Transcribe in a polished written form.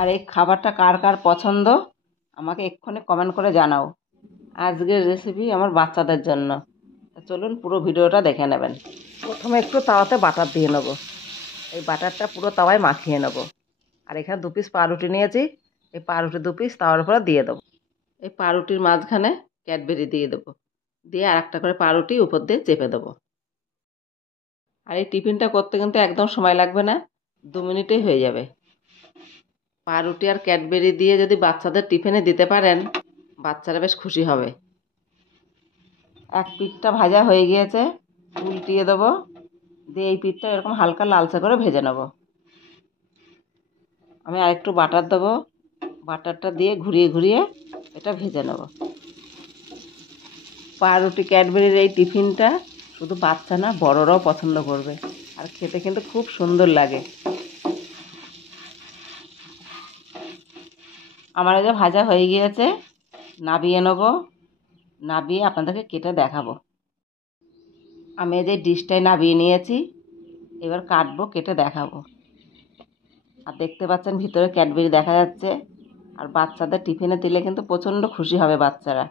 আর এই খাবারটা কার কার পছন্দ আমাকে এক্ষুনি কমেন্ট করে জানাও। আজকের রেসিপি আমার বাচ্চাদের জন্য। চলুন পুরো ভিডিওটা দেখে নেবেন। প্রথমে একটু তাওয়াতে বাটার দিয়ে নেব। এই বাটারটা পুরো তাওয়ায় মাখিয়ে নেব। আর এখানে 2 পিস পাউরুটি নিয়েছি। এই পাউরুটি 2 পিস তাওয়ার উপরে দিয়ে দেবো। এই পাউরুটির মাঝখানে ক্যাডবেরি দিয়ে দেবো। দিয়ে আর একটা করে পাউরুটি উপর দিয়ে চেপে দেবো। আর এই টিফিনটা করতে কিন্তু একদম সময় লাগবে না, 2 মিনিটেই হয়ে যাবে। পাউরুটি আর ক্যাডবেরি দিয়ে যদি বাচ্চাদের টিফিনে দিতে পারেন, বাচ্চারা বেশ খুশি হবে। এক পিঠটা ভাজা হয়ে গিয়েছে, উল্টিয়ে দেবো। দিয়ে এই পিঠটা এরকম হালকা লালচে করে ভেজে নেব। আমি আরেকটু বাটার দেবো। বাটারটা দিয়ে ঘুরিয়ে ঘুরিয়ে এটা ভেজে নেব। পাউরুটি ক্যাডবেরির এই টিফিনটা শুধু বাচ্চা না, বড়রাও পছন্দ করবে। আর খেতে কিন্তু খুব সুন্দর লাগে। আমার এই যে ভাজা হয়ে গিয়েছে, নাবিয়ে নেব। নাবিয়ে আপনাদেরকে কেটে দেখাবো। আমি এই যে ডিশটায় নাবিয়ে নিয়েছি, এবার কাটবো, কেটে দেখাবো। আর দেখতে পাচ্ছেন ভিতরে ক্যাডবেরি দেখা যাচ্ছে। আর বাচ্চাদের টিফিনে দিলে কিন্তু প্রচণ্ড খুশি হবে বাচ্চারা।